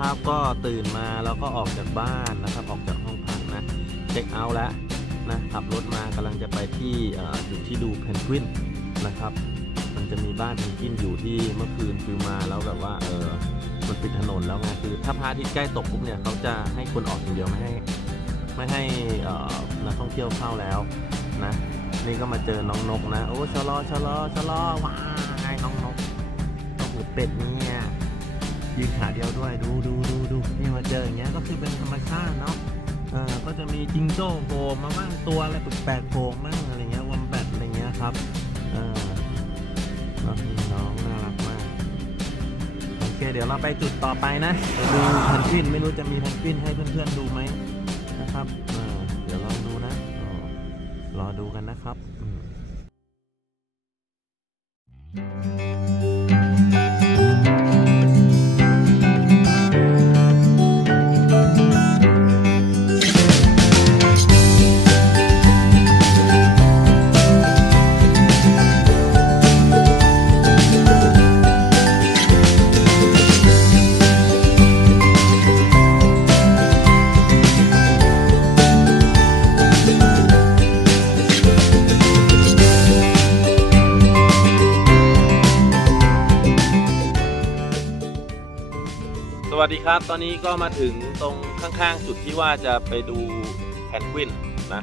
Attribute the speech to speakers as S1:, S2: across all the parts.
S1: นะครับ ก็ตื่นมาแล้วก็ออกจากบ้านนะครับ ออกจากห้องพักนะ เช็คเอาท์แล้วนะขับรถมากำลังจะไปที่อ่อจุดที่ดูเพนกวินนะครับ มันจะมีบ้านเพนกวินอยู่ที่เมื่อคืนฟิวมาแล้วแบบว่าเออมันปิดถนนแล้วไงคือ ถ้าพระอาทิตย์ใกล้ตกปุ๊บเนี่ยเขาจะให้คนออกอย่างเดียวไม่ให้ไม่ให้นักท่องเที่ยวเข้าแล้วนะนี่ก็มาเจอน้องนกนะ โอ้ชะลอชะลอชะลอว้ายน้องนกนกหรือเป็ดเนี่ย ยืนขาเดียวด้วยดูดูดูดูนี่มาเจออย่างเงี้ยก็คือเป็นธรรมชาติเนาะเออก็จะมีจิงโจ้โผล่มาบ้างตัวอะไรแปลกๆโผล่มั่งอะไรเงี้ยวอมแบทอะไรเงี้ยครับออน้องน้องน่ารักมากโอเคเดี๋ยวเราไปจุดต่อไปนะดูแพนกวินไม่รู้จะมีแพนกวินให้เพื่อนๆดูไหมนะครับเดี๋ยวลองดูนะอ๋อรอดูกันนะครับ ครับ ตอนนี้ก็มาถึงตรงข้างๆ จุดที่ว่าจะไปดูแพนกวินนะ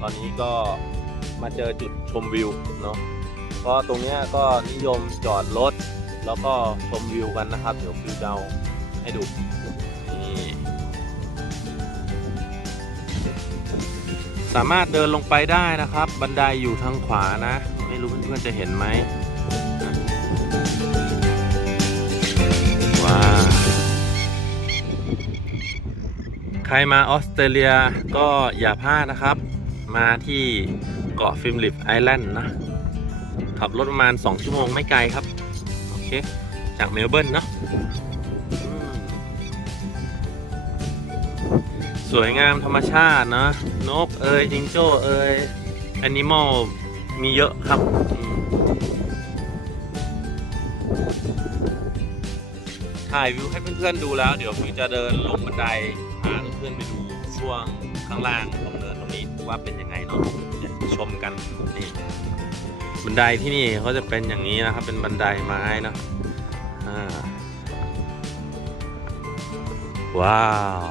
S1: ตอนนี้ก็มาเจอจุดชมวิวเนาะก็ตรงนี้ก็นิยมจอดรถแล้วก็ชมวิวกันนะครับ เดี๋ยวฟิวจะเอาให้ดูนี่สามารถเดินลงไปได้นะครับ บันไดอยู่ทางขวานะ ไม่รู้เพื่อนๆจะเห็นไหม ใครมาออสเตรเลียก็อย่าพลาดนะครับ มาที่เกาะฟิล์มลิปไอแลนด์นะ ขับรถประมาณ 2 ชั่วโมงไม่ไกลครับ โอเค จากเมลเบิร์นเนาะสวยงามธรรมชาตินะ นกเอยจิงโจ้เอยแอนิมอลมีเยอะครับ ถ่ายวิวให้เพื่อนๆดูแล้ว เดี๋ยวฟิวจะเดินลงบันได พื่อนๆไปดูช่วงข้างล่างตรงเนินตรงนี้ว่าเป็นยังไงเนาะชมกันนี่บันไดที่นี่เขาจะเป็นอย่างนี้นะครับ เป็นบันไดไม้เนาะว้าว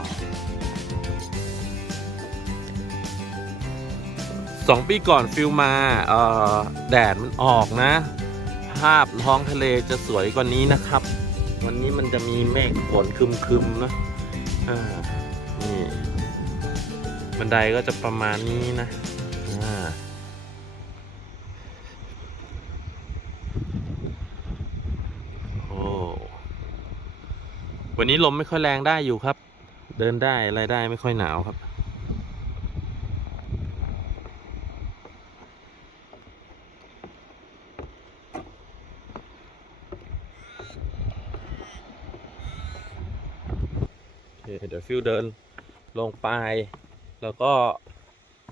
S1: สองปีก่อนฟิลมาเอ่อแดดมันออกนะ ภาพท้องทะเลจะสวยกว่านี้นะครับ วันนี้มันจะมีเมฆฝนคึมๆนะอ่า นี่บันไดก็จะประมาณนี้นะอ่าโอ้วันนี้ลมไม่ค่อยแรงได้อยู่ครับ เดินได้อะไรได้ไม่ค่อยหนาวครับเคเดี๋ยวฟิวเดิน ลงไป แล้วก็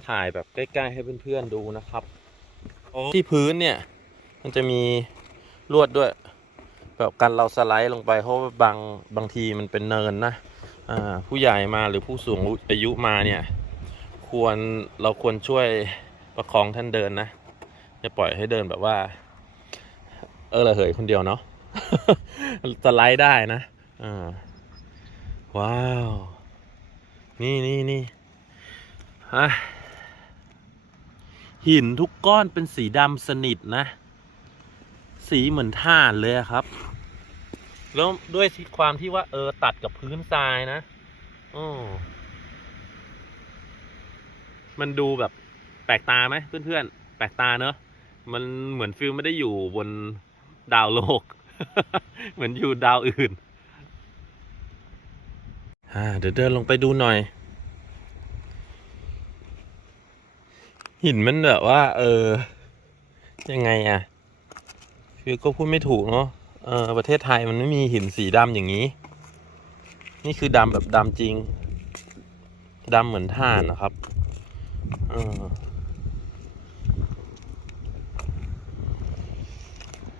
S1: ถ่ายแบบใกล้ๆให้เพื่อนๆดูนะครับที่พื้นเนี่ย มันจะมีลวดด้วย แบบกันเราสไลด์ลงไปเพราะว่าบางบางทีมันเป็นเนินนะผู้ใหญ่มาหรือผู้สูงอายุมาเนี่ย ควรเราควรช่วยประคองท่านเดินนะอย่าปล่อยให้เดินแบบว่า เออระเหยคนเดียวเนาะสไลด์ได้นะอ่าว้าว นี่นี่นี่ฮะหินทุกก้อนเป็นสีดำสนิทนะ สีเหมือนถ่านเลยครับ แล้วด้วยความที่ว่าเออตัดกับพื้นทรายนะโอ้มันดูแบบแปลกตาไหมเพื่อนๆ แปลกตาเนอะ มันเหมือนฟิลไม่ได้อยู่บนดาวโลก เหมือนอยู่ดาวอื่น อ่าเดี๋ยวเดินลงไปดูหน่อย หินมันแบบว่า เออ ยังไงอะคือก็พูดไม่ถูกเนาะเออประเทศไทยมันไม่มีหินสีดำอย่างนี้ นี่คือดำแบบดำจริงดำเหมือนถ่านนะครับเออ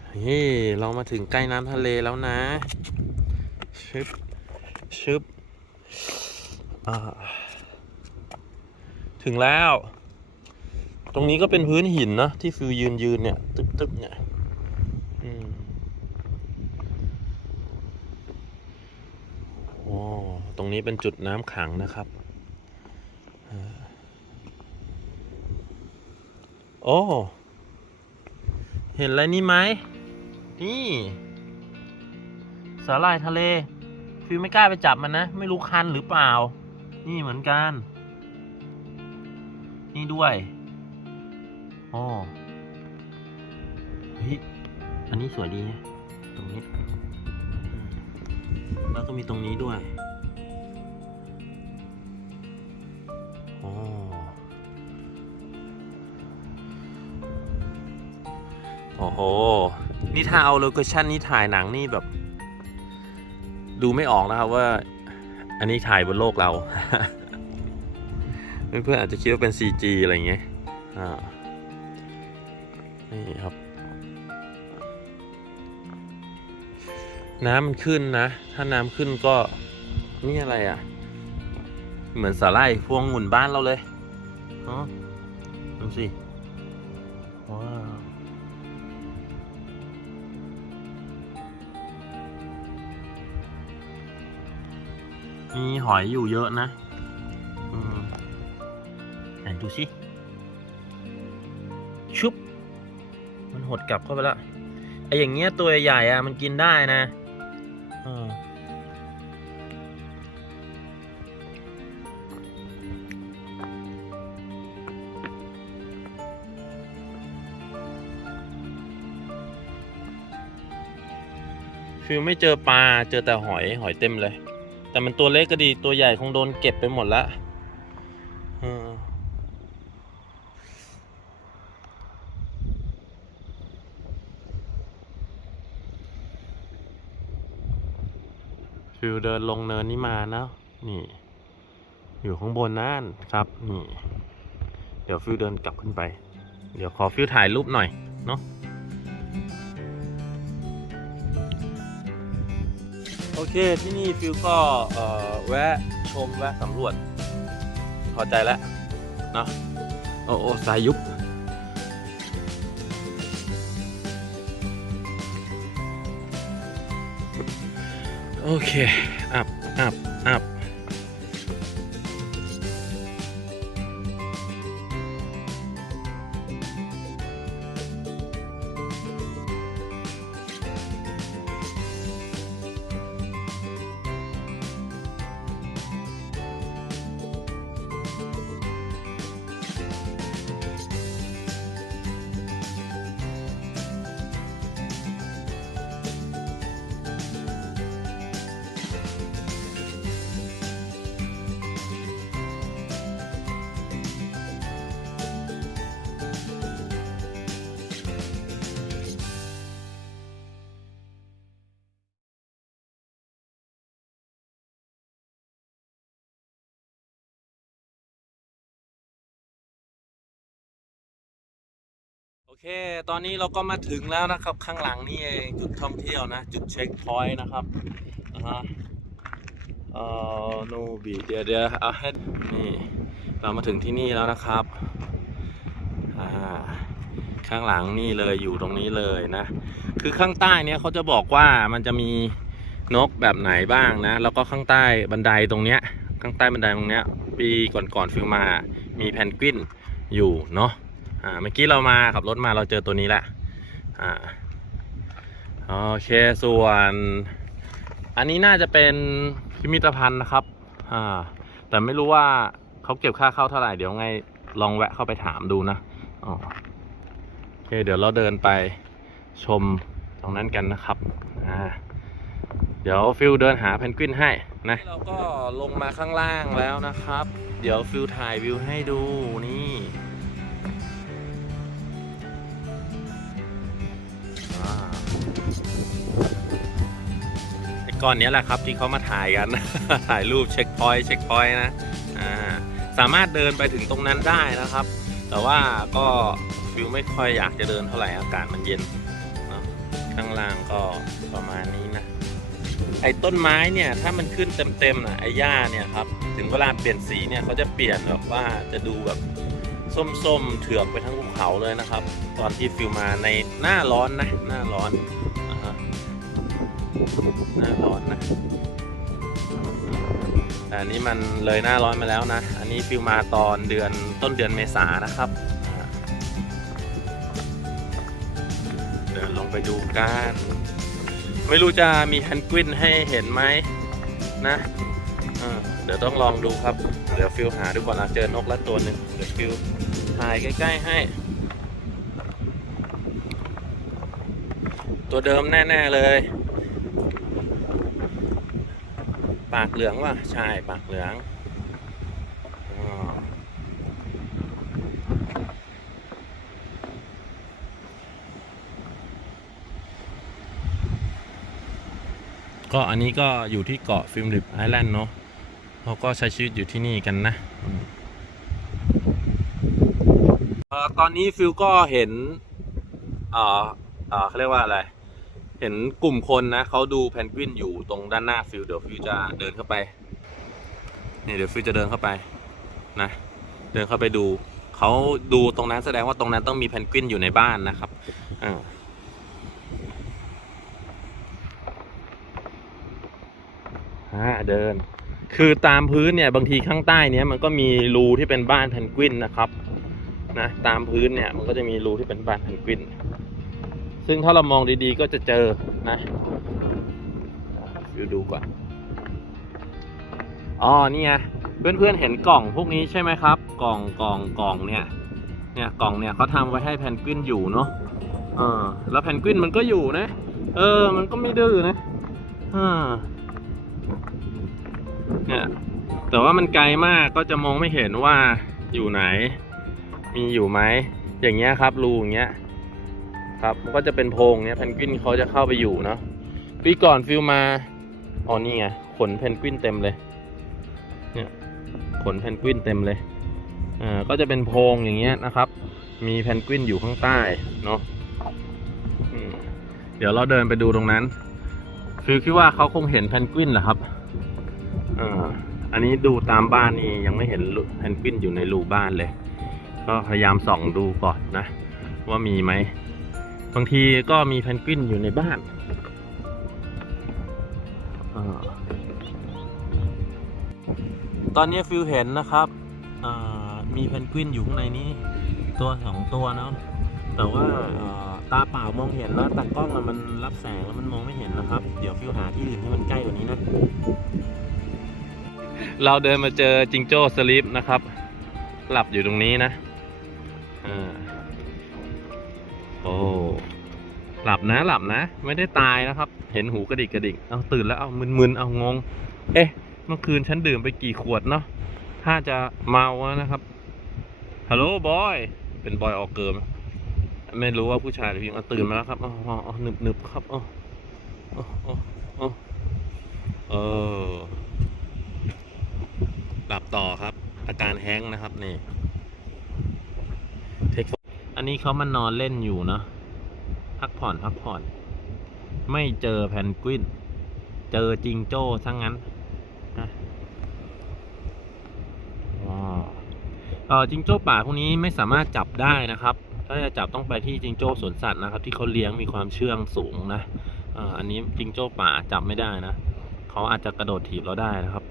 S1: เฮ้เรามาถึงใกล้น้ำทะเลแล้วนะ ชึบ ชึบ ถึงแล้ว ตรงนี้ก็เป็นพื้นหินนะ ที่ฟิวยืนยืนเนี่ย ตึ๊บตึ๊บเนี่ยโอ้ตรงนี้เป็นจุดน้ำขังนะครับโอ้เห็นอะไรนี่ไหม นี่ สาหร่ายทะเล ฟิวไม่กล้าไปจับมันนะ ไม่รู้คันหรือเปล่า นี่เหมือนกัน นี่ด้วยอ๋อเฮ้ยอันนี้สวยดีนะตรงนี้ แล้วก็มีตรงนี้ด้วยอ๋อโอ้โห นี่ถ้าเอาโลเคชั่นนี้ถ่ายหนังนี่แบบ ดูไม่ออกนะครับว่า อันนี้ถ่ายบนโลกเรา เพื่อนๆอาจจะคิดว่าเป็น CG อะไรอย่างเงี้ยอ่านี่ครับน้ำมันขึ้นนะ ถ้าน้ำขึ้นก็ นี่อะไรอะ เหมือนสาหร่ายพวงหมุนบ้านเราเลย เนาะดูสิ มีหอยอยู่เยอะนะ อืมไหนดูสิ ชุบ มันหดกลับเข้าไปล้วไออย่างเงี้ยตัวใหญ่อะมันกินได้นะเออฟิลไม่เจอปลา เจอแต่หอย หอยเต็มเลย แต่มันตัวเล็กก็ดีตัวใหญ่คงโดนเก็บไปหมดละฟิวเดินลงเนินนี้มานะ นี่ อยู่ข้างบนนั่นครับ นี่ เดี๋ยวฟิวเดินกลับขึ้นไป เดี๋ยวขอฟิวถ่ายรูปหน่อย เนาะ เคที่นี่ฟิวก็แวะชมแวะสำรวจ พอใจแล้วเนาะโอ้โอสายยุบโอเค อเค ตอนนี้เราก็มาถึงแล้วนะครับข้างหลังนี่เองจุดท่องเที่ยวนะ จุดเช็คพอยต์นะครับนะฮะเอ่อโนบีเดี๋ยวเดี๋ยวเอาให้นี่เรามาถึงที่นี่แล้วนะครับอ่าข้างหลังนี่เลยอยู่ตรงนี้เลยนะ คือข้างใต้เนี้ยเขาจะบอกว่ามันจะมีนกแบบไหนบ้างนะ แล้วก็ข้างใต้บันไดตรงเนี้ยข้างใต้บันไดตรงเนี้ยปีก่อนๆฟิลมา มีแพนกวินอยู่เนาะ อ่าเมื่อกี้เรามาขับรถมาเราเจอตัวนี้แหละอ่าโอเคส่วน อันนี้น่าจะเป็นพิพิธภัณฑ์นะครับอ่าแต่ไม่รู้ว่าเขาเก็บค่าเข้าเท่าไหร่เดี๋ยวไงลองแวะเข้าไปถามดูนะอ๋อโอเคเดี๋ยวเราเดินไปชมตรงนั้นกันนะครับอ่าเดี๋ยวฟิลเดินหาเพนกวินให้นะเราก็ลงมาข้างล่างแล้วนะครับ เดี๋ยวฟิลถ่ายวิวให้ดูนี่ ก้อนนี้แหละครับที่เขามาถ่ายกัน ถ่ายรูปเช็คพอยต์เช็คพอยต์นะสามารถเดินไปถึงตรงนั้นได้นะครับ แต่ว่าก็ฟิลไม่ค่อยอยากจะเดินเท่าไหร่อากาศมันเย็นเนอะข้างล่างก็ประมาณนี้นะ ไอ้ต้นไม้เนี่ยถ้ามันขึ้นเต็มๆนะไอ้หญ้าเนี่ยครับถึงเวลาเปลี่ยนสีเนี่ยเขาจะเปลี่ยนแบบว่าจะดูแบบส้มๆเถือกไปทั้งภูเขาเลยนะครับ ตอนที่ฟิลมาในหน้าร้อนนะหน้าร้อน หน้าร้อนนะแต่อันนี้มันเลยหน้าร้อนมาแล้วนะ อันนี้ฟิลมาตอนเดือนต้นเดือนเมษานะครับ เดินลงไปดูกัน ไม่รู้จะมีแพนกวินให้เห็นไหมนะเออเดี๋ยวต้องลองดูครับ เดี๋ยวฟิลหาดูก่อนนะเจอนกละตัวหนึ่งเดี๋ยวฟิลถ่ายใกล้ ๆ ให้ ตัวเดิมแน่ ๆ เลย ปากเหลืองว่ะใช่ปากเหลืองอก็อันนี้ก็อยู่ที่เกาะฟิลลิปไอแลนด์เนาะเขาก็ใช้ชีวิตอยู่ที่นี่กันนะออตอนนี้ฟิลก็เห็นเอ่อเอ่อเขาเรียกว่าอะไร เห็นกลุ่มคนนะเขาดูแพนกวินอยู่ตรงด้านหน้าฟิลเดี๋ยวฟิลจะเดินเข้าไป นี่เดี๋ยวฟิลจะเดินเข้าไปนะ เดินเข้าไปดูเขาดูตรงนั้นแสดงว่าตรงนั้นต้องมีแพนกวินอยู่ในบ้านนะครับอ่าเดิน คือตามพื้นเนี่ยบางทีข้างใต้เนี้ยมันก็มีรูที่เป็นบ้านแพนกวินนะครับนะตามพื้นเนี่ยมันก็จะมีรูที่เป็นบ้านแพนกวิน ซึ่งถ้าเรามองดีๆก็จะเจอนะดูดูก่อนอ๋อนี่ไงเพื่อนๆเห็นกล่องพวกนี้ใช่ไหมครับ กล่องกล่องกล่องเนี่ย เนี่ยกล่องเนี่ยเขาทำไว้ให้แพนกวินอยู่เนาะเออ แล้วแพนกวินมันก็อยู่นะ เออ มันก็ไม่ดื้อนะอ่าเนี่ยแต่ว่ามันไกลมากก็จะมองไม่เห็นว่าอยู่ไหน มีอยู่ไหมอย่างเงี้ยครับรูอย่างเงี้ย ครับมันก็จะเป็นโพรงเนี้ยแพนกวินเขาจะเข้าไปอยู่เนาะปีก่อนฟิลมาอ๋อนี่ไงขนแพนกวินเต็มเลยเนี่ยขนแพนกวินเต็มเลยอ่าก็จะเป็นโพรงอย่างเงี้ยนะครับ มีแพนกวินอยู่ข้างใต้เนาะเดี๋ยวเราเดินไปดูตรงนั้นฟิลคิดว่าเขาคงเห็นแพนกวินแหละครับอ่าอันนี้ดูตามบ้านนี่ยังไม่เห็นแพนกวินอยู่ในรูบ้านเลย ก็พยายามส่องดูก่อนนะ ว่ามีไหม บางทีก็มีแพนกวินอยู่ในบ้านอตอนนี้ฟิลเห็นนะครับมีแพนกวินอยู่ข้างในนี้ ตัวสองตัวเนาะแต่ว่าตาเปล่ามองเห็นแล้วแต่กล้องมันรับแสงแล้วมันมองไม่เห็นนะครับ เดี๋ยวฟิลหาที่อื่นที่มันใกล้กว่านี้นะ เราเดินมาเจอจิงโจ้สลิปนะครับ หลับอยู่ตรงนี้นะอ่า โอ้หลับนะหลับนะ ไม่ได้ตายนะครับ เห็นหูกระดิกกระดิกเอาตื่นแล้วเอามึนๆเอางง เอ๊ะ เมื่อคืนฉันดื่มไปกี่ขวดเนาะถ้าจะเมาแล้วนะครับฮัลโหลบอยเป็นบอยออกเกิร์มไม่รู้ว่าผู้ชายหรือผู้หญิงเอาตื่นมาแล้วครับอ๋ออ๋อหนึบหนึบครับอ๋ออ๋ออ๋ออ๋อเออหลับต่อครับ อาการแห้งนะครับนี่ อันนี้เขามานอนเล่นอยู่เนะ พักผ่อนพักผ่อน ไม่เจอแพนกวิน เจอจิงโจ้ทั้งนั้นนะว้าวเออจิงโจ้ป่าพวกนี้ไม่สามารถจับได้นะครับ ถ้าจะจับต้องไปที่จิงโจ้สวนสัตว์นะครับ ที่เขาเลี้ยงมีความเชื่องสูงนะอ่ออันนี้จิงโจ้ป่าจับไม่ได้นะ เขาอาจจะกระโดดถีบเราได้นะครับ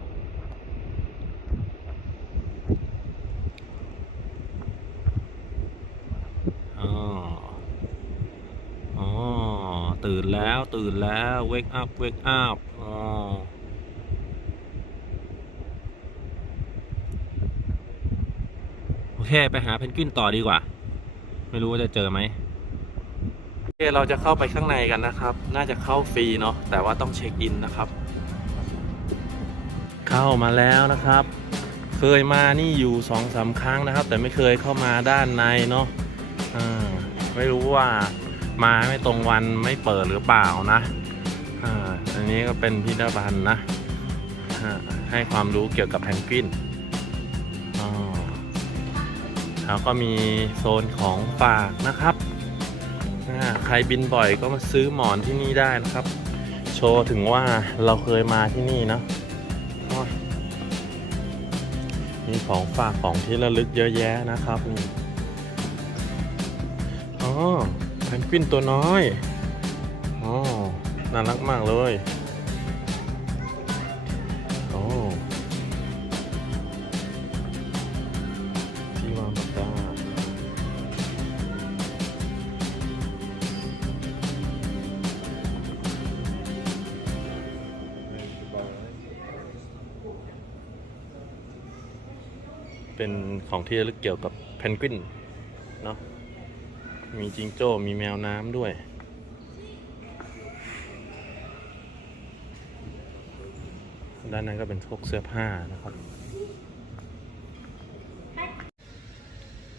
S1: อ๋อ อ๋อ ตื่นแล้วตื่นแล้ว wake up wake up อ๋อโอเค ไปหาเพนกวินต่อดีกว่า ไม่รู้ว่าจะเจอไหมโอเคเราจะเข้าไปข้างในกันนะครับ น่าจะเข้าฟรีเนาะแต่ว่าต้องเช็คอินนะครับ เข้ามาแล้วนะครับ เคยมานี่อยู่สองสามครั้งนะครับ แต่ไม่เคยเข้ามาด้านในเนาะอ่าไม่รู้ว่า มาไม่ตรงวันไม่เปิดหรือเปล่านะอ่าอันนี้ก็เป็นพิพิธภัณฑ์นะอ่าให้ความรู้เกี่ยวกับแพนกวินอ๋อแล้วก็มีโซนของฝากนะครับอ่าใครบินบ่อยก็มาซื้อหมอนที่นี่ได้นะครับชชว์ถึงว่าเราเคยมาที่นี่นะอ๋อมีของฝากของที่ระลึกเยอะแยะนะครับนี่อ๋อ พนกวินตัวน้อยอ๋อน่ารักมากเลย โอ้ที่วางปากกาเป็นของที่ระลึกเกี่ยวกับเพนกวินเนาะ มีจิงโจ้ มีแมวน้ำด้วย ด้านนั้นก็เป็นพวกเสื้อผ้านะครับ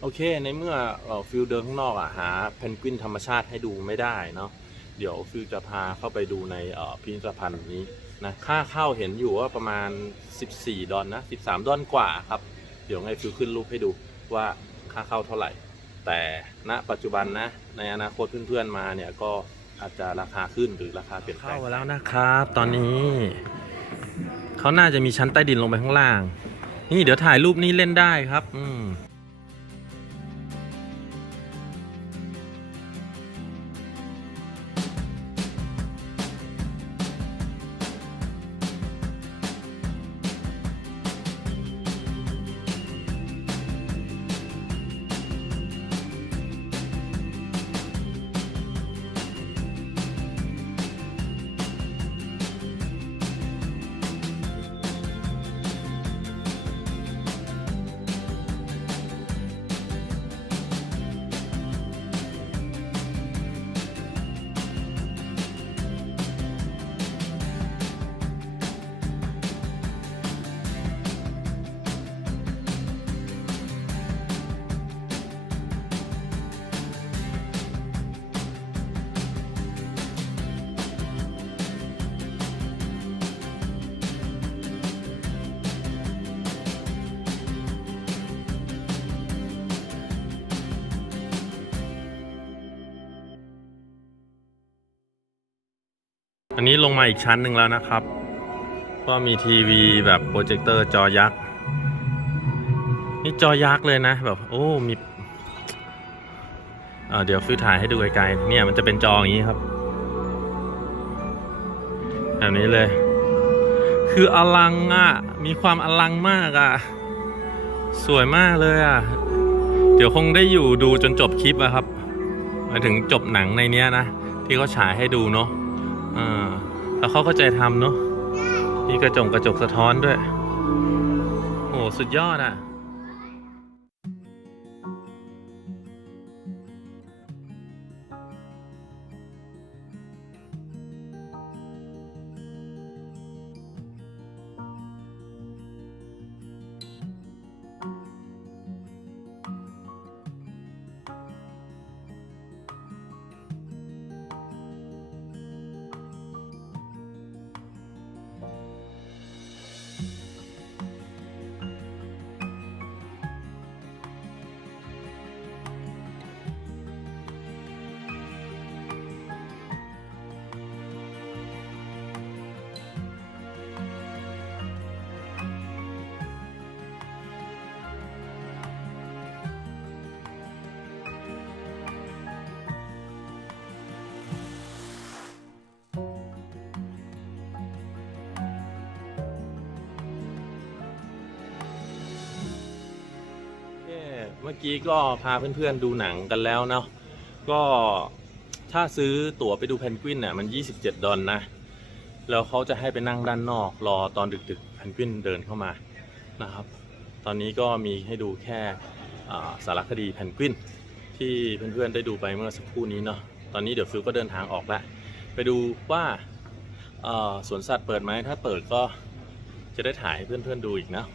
S1: โอเค ในเมื่อเอ่อฟิลเดินข้างนอกอะหาเพนกวินธรรมชาติให้ดูไม่ได้เนาะเดี๋ยวฟิลจะพาเข้าไปดูในพิพิธภัณฑ์นี้นะค่าเข้าเห็นอยู่ว่าประมาณ 14 ดอลนะ 13 ดอลกว่าครับ เดี๋ยวไงฟิลขึ้นรูปให้ดูว่าค่าเข้าเท่าไหร่ แต่ณปัจจุบันนะในอนาคตเพื่อนๆมาเนี่ยก็อาจจะราคาขึ้นหรือราคาเปลี่ยนแปลง เข้าแล้วนะครับ ตอนนี้ เขาน่าจะมีชั้นใต้ดินลงไปข้างล่าง นี่เดี๋ยวถ่ายรูปนี้เล่นได้ครับ อืม อันนี้ลงมาอีกชั้นหนึ่งแล้วนะครับ ก็มีทีวีแบบโปรเจคเตอร์จอยักษ์ นี่จอยักษ์เลยนะ แบบ โอ้ มีเดี๋ยวฟิวถ่ายให้ดูไกลๆ เนี่ยมันจะเป็นจออย่างนี้ครับ แบบนี้เลย คืออลังอะ มีความอลังมากอะ สวยมากเลยอะ เดี๋ยวคงได้อยู่ดูจนจบคลิปอะครับ มาถึงจบหนังในเนี้ยนะ ที่เขาฉายให้ดูเนาะ อ่าแล้วเขาเข้าใจทำเนาะมีกระจกกระจกสะท้อนด้วย โอ้สุดยอดอะ เมื่อกี้ก็พาเพื่อนๆดูหนังกันแล้วเนาะก็ถ้าซื้อตั๋วไปดูเพนกวินเนี่ยมัน 27 ดอลนะ แล้วเขาจะให้ไปนั่งด้านนอกรอตอนดึกๆเพนกวินเดินเข้ามานะครับ ตอนนี้ก็มีให้ดูแค่สารคดีเพนกวินที่เพื่อนๆได้ดูไปเมื่อสักครู่นี้เนาะตอนนี้เดี๋ยวฟิลก็เดินทางออกแล้วไปดูว่าสวนสัตว์เปิดไหมถ้าเปิดก็จะได้ถ่ายให้เพื่อนๆดูอีกนะ